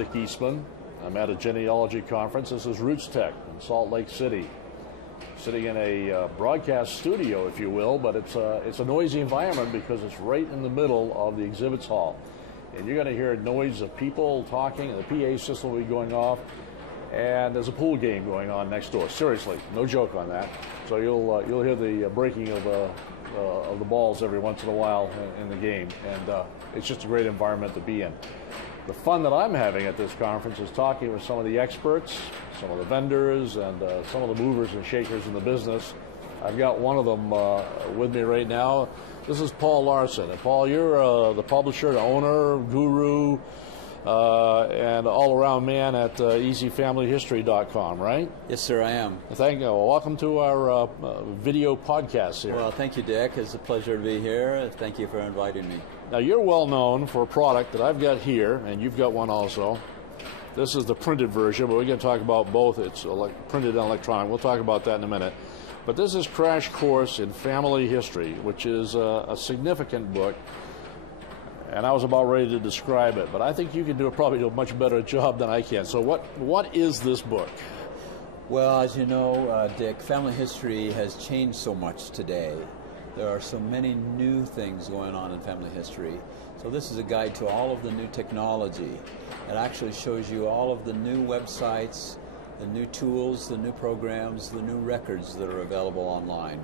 Dick Eastman. I'm at a genealogy conference. This is Roots Tech in Salt Lake City. Sitting in a broadcast studio, if you will, but it's a noisy environment because it's right in the middle of the exhibits hall. And you're going to hear noise of people talking, and the PA system will be going off, and there's a pool game going on next door. Seriously, no joke on that. So you'll hear the breaking of the balls every once in a while in the game, and it's just a great environment to be in. The fun that I'm having at this conference is talking with some of the experts, some of the vendors, and some of the movers and shakers in the business. I've got one of them with me right now. This is Paul Larsen. And Paul, you're the publisher, the owner, guru, and all-around man at easyfamilyhistory.com, right? Yes, sir, I am. Thank you. Well, welcome to our video podcast here. Well, thank you, Dick. It's a pleasure to be here. Thank you for inviting me. Now, you're well known for a product that I've got here, and you've got one also. This is the printed version, but we're going to talk about both. It's printed and electronic. We'll talk about that in a minute. But this is Crash Course in Family History, which is a significant book. And I was about ready to describe it, but I think you can probably do a much better job than I can. So what is this book? Well, as you know, Dick, family history has changed so much today. There are so many new things going on in family history. So this is a guide to all of the new technology. It actually shows you all of the new websites, the new tools, the new programs, the new records that are available online.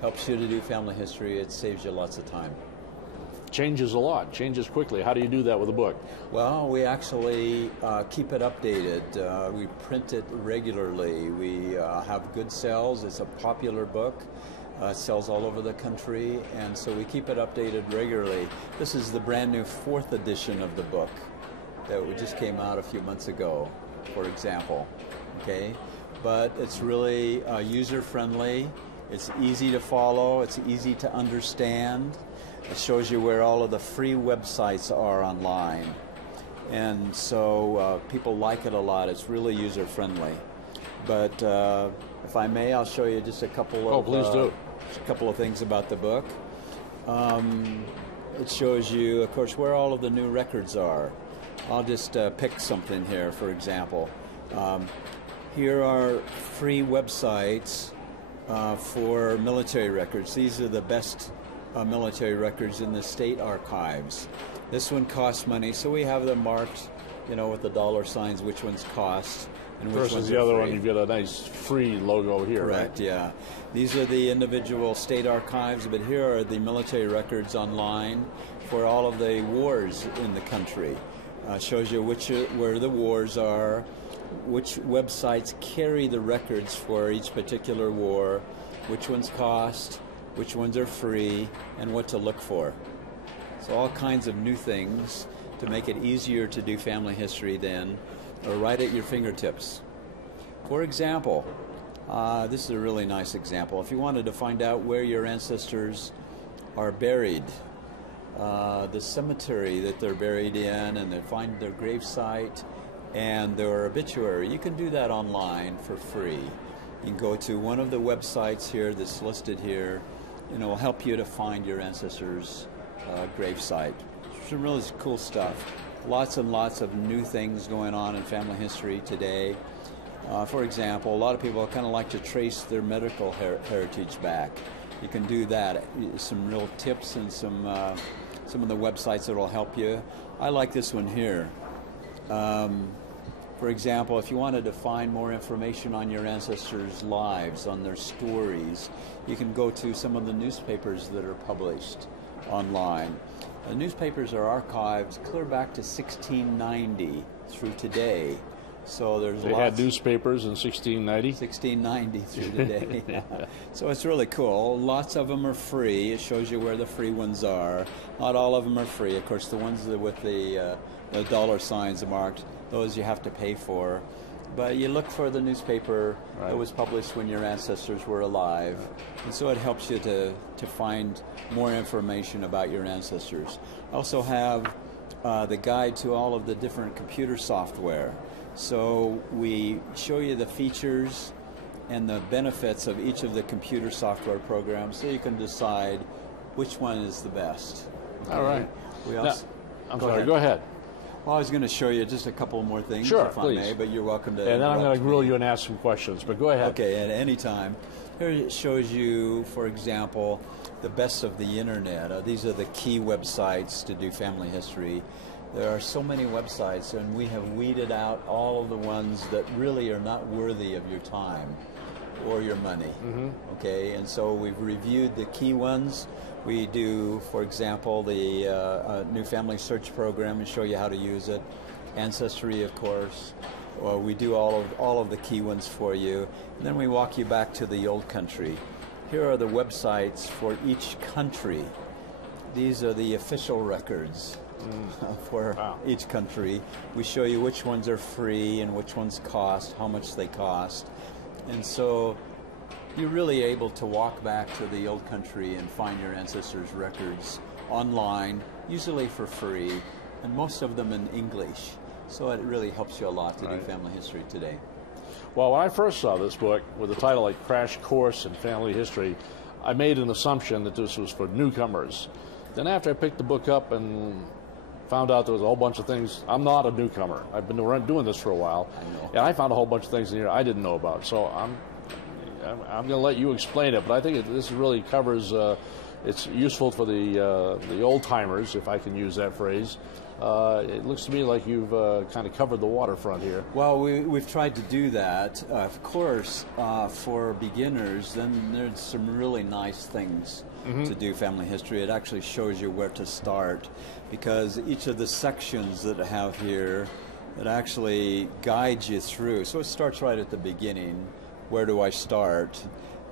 Helps you to do family history. It saves you lots of time. Changes a lot, changes quickly. How do you do that with a book? Well, we actually keep it updated. We print it regularly. We have good sales. It's a popular book. It sells all over the country, and so we keep it updated regularly. This is the brand new 4th edition of the book that just came out a few months ago, for example. Okay, but it's really user-friendly. It's easy to follow. It's easy to understand. It shows you where all of the free websites are online. And so people like it a lot. It's really user-friendly. But if I may, I'll show you just a couple of please do. A couple of things about the book. It shows you, of course, where all of the new records are. I'll just pick something here, for example. Here are free websites for military records. These are the best military records in the state archives. This one costs money, so we have them marked, with the dollar signs, which ones cost and which versus ones the are other free. one, you've got a nice free logo here. Correct, right? Yeah. These are the individual state archives, but here are the military records online for all of the wars in the country. Shows you where the wars are, which websites carry the records for each particular war, which ones cost, which ones are free, and what to look for. So all kinds of new things to make it easier to do family history then, or right at your fingertips. For example, this is a really nice example. If you wanted to find out where your ancestors are buried, the cemetery that they're buried in, and they find their gravesite and their obituary, you can do that online for free. You can go to one of the websites here that's listed here, and it will help you to find your ancestors' gravesite. Some really cool stuff. Lots and lots of new things going on in family history today. For example, a lot of people kind of like to trace their medical heritage back. You can do that. Some real tips and some of the websites that will help you. I like this one here. For example, if you wanted to find more information on your ancestors' lives, on their stories, you can go to some of the newspapers that are published online. The newspapers are archived clear back to 1690 through today. So they had newspapers in 1690? 1690 through today. Yeah. So it's really cool. Lots of them are free. It shows you where the free ones are. Not all of them are free. Of course, the ones with the dollar signs marked, those you have to pay for. But you look for the newspaper that was published when your ancestors were alive. And so it helps you to find more information about your ancestors. I also have the guide to all of the different computer software. So we show you the features and the benefits of each of the computer software programs so you can decide which one is the best. Okay? All right. We also, go ahead. Well, I was going to show you just a couple more things, Sure, if I please. may, but you're welcome to. And then I'm going to interrupt grill me. you and ask some questions, but go ahead. Okay, at any time. Here it shows you, for example, the best of the internet. These are the key websites to do family history. There are so many websites, and we have weeded out all of the ones that really are not worthy of your time or your money. Okay, and so we've reviewed the key ones. We do, for example, the new family search program and show you how to use it. Ancestry, of course. We do all of the key ones for you, and then we walk you back to the old country. Here are the websites for each country. These are the official records for each country. We show you which ones are free and which ones cost, how much they cost. And so you're really able to walk back to the old country and find your ancestors' records online, usually for free, and most of them in English. So it really helps you a lot to do family history today. Well, when I first saw this book with a title like Crash Course in Family History, I made an assumption that this was for newcomers. Then after I picked the book up and found out there was a whole bunch of things, I'm not a newcomer. I've been doing this for a while, and I found a whole bunch of things in here I didn't know about. So I'm going to let you explain it, but I think this really covers. It's useful for the old timers, if I can use that phrase. It looks to me like you've kind of covered the waterfront here. Well, we've tried to do that. Of course, for beginners, then there's some really nice things to do family history. It actually shows you where to start, because each of the sections that I have here, it actually guides you through. So it starts right at the beginning. Where do I start?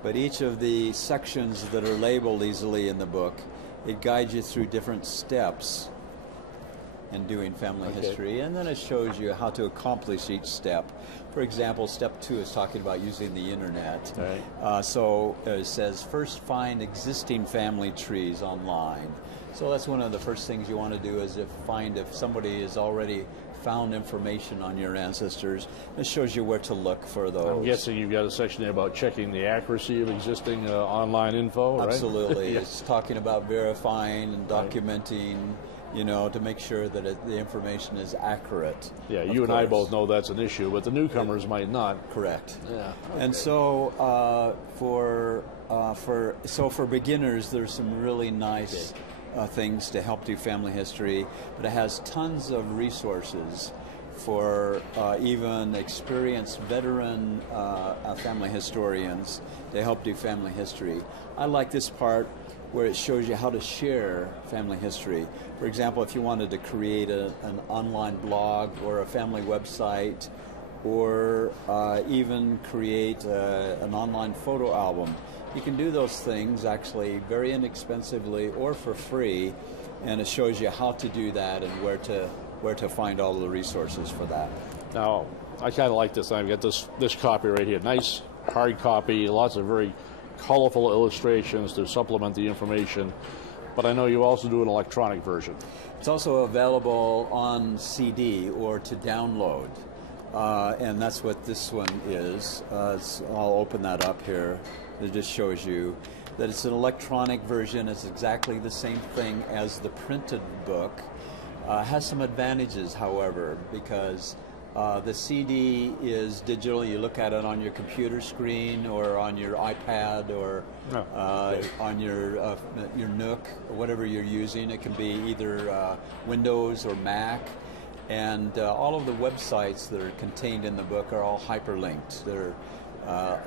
But each of the sections that are labeled easily in the book, it guides you through different steps in doing family history, and then it shows you how to accomplish each step. For example, step 2 is talking about using the internet. So it says, first find existing family trees online. So that's one of the first things you want to do, is find if somebody has already found information on your ancestors. It shows you where to look for those. I'm guessing you've got a section there about checking the accuracy of existing online info, right? Absolutely. It's talking about verifying and documenting, you know, to make sure that the information is accurate. Yeah, you and I both know that's an issue, but the newcomers might not. Correct. Yeah. And so for beginners, there's some really nice things to help do family history, but it has tons of resources for even experienced veteran family historians to help do family history. I like this part where it shows you how to share family history. For example, if you wanted to create an online blog or a family website, or even create an online photo album, you can do those things actually very inexpensively or for free, and it shows you how to do that and where to find all the resources for that. Now, I kind of like this. I've got this copy right here. Nice hard copy, lots of very colorful illustrations to supplement the information, but I know you also do an electronic version. It's also available on CD or to download, and that's what this one is. I'll open that up here. It just shows you that it's an electronic version. It's exactly the same thing as the printed book. Has some advantages, however, because the CD is digital. You look at it on your computer screen or on your iPad or on your Nook, or whatever you're using. It can be either Windows or Mac. And all of the websites that are contained in the book are all hyperlinked. They're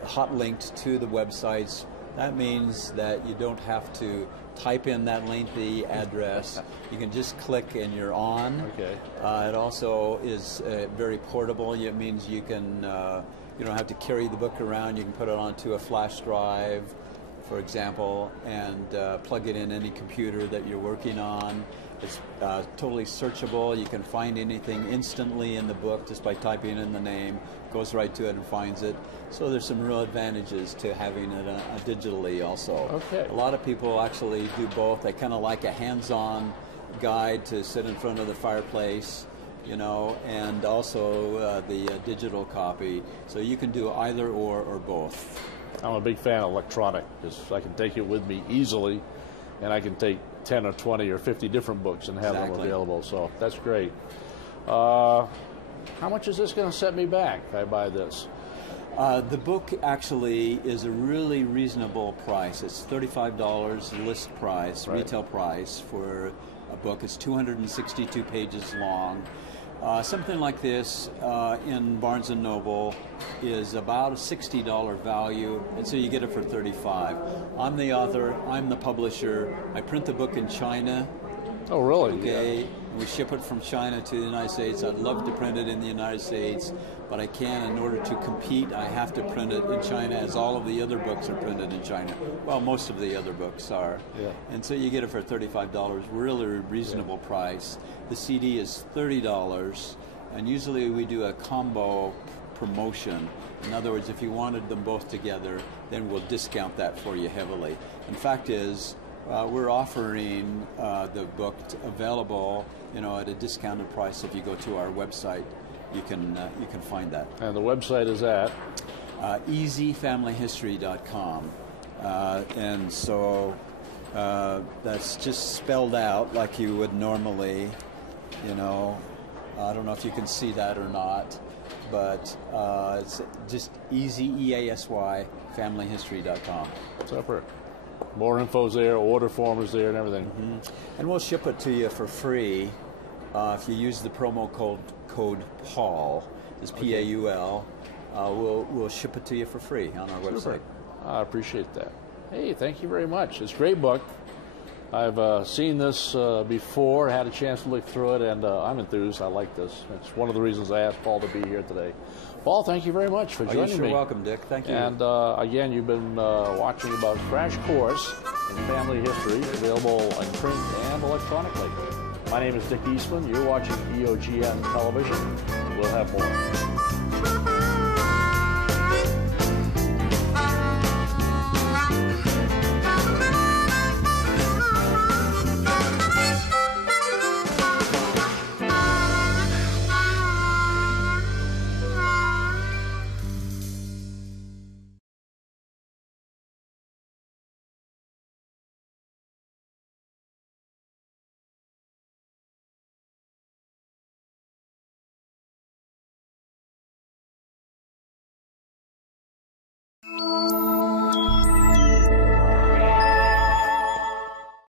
hot linked to the websites. That means that you don't have to type in that lengthy address. You can just click and you're on. Okay. It also is very portable. It means you can you don't have to carry the book around. You can put it onto a flash drive, for example, and plug it in any computer that you're working on. It's totally searchable. You can find anything instantly in the book just by typing in the name. Goes right to it and finds it. So there's some real advantages to having it digitally also. Okay. A lot of people actually do both. They kind of like a hands-on guide to sit in front of the fireplace, you know, and also the digital copy. So you can do either or both. I'm a big fan of electronic because I can take it with me easily, and I can take 10 or 20 or 50 different books and have them available. So that's great. How much is this going to set me back if I buy this? The book actually is a really reasonable price. It's $35 list price, Right. retail price for a book. It's 262 pages long. Something like this in Barnes & Noble is about a $60 value, and so you get it for $35. I'm the author, I'm the publisher. I print the book in China. Oh, really? Okay, Yeah. we ship it from China to the United States. I'd love to print it in the United States, but I can't. In order to compete, I have to print it in China, as all of the other books are printed in China. Well, most of the other books are. Yeah. And so you get it for $35, really reasonable price. The CD is $30, and usually we do a combo promotion. In other words, if you wanted them both together, then we'll discount that for you heavily. And fact is, we're offering the book available, at a discounted price. If you go to our website, you can find that. And the website is at? easyfamilyhistory.com. And so that's just spelled out like you would normally, I don't know if you can see that or not, but it's just easy, EASY, familyhistory.com. Super. More info's there, order form is there, and everything. Mm-hmm. And we'll ship it to you for free if you use the promo code PAUL, is P-A-U-L. We'll ship it to you for free on our website. Super. I appreciate that. Hey, thank you very much. It's a great book. I've seen this before, had a chance to look through it, and I'm enthused. I like this. It's one of the reasons I asked Paul to be here today. Paul, thank you very much for joining me. You're welcome, Dick. Thank you. And again, you've been watching about Crash Course in Family History, available in print and electronically. My name is Dick Eastman. You're watching EOGN Television. We'll have more.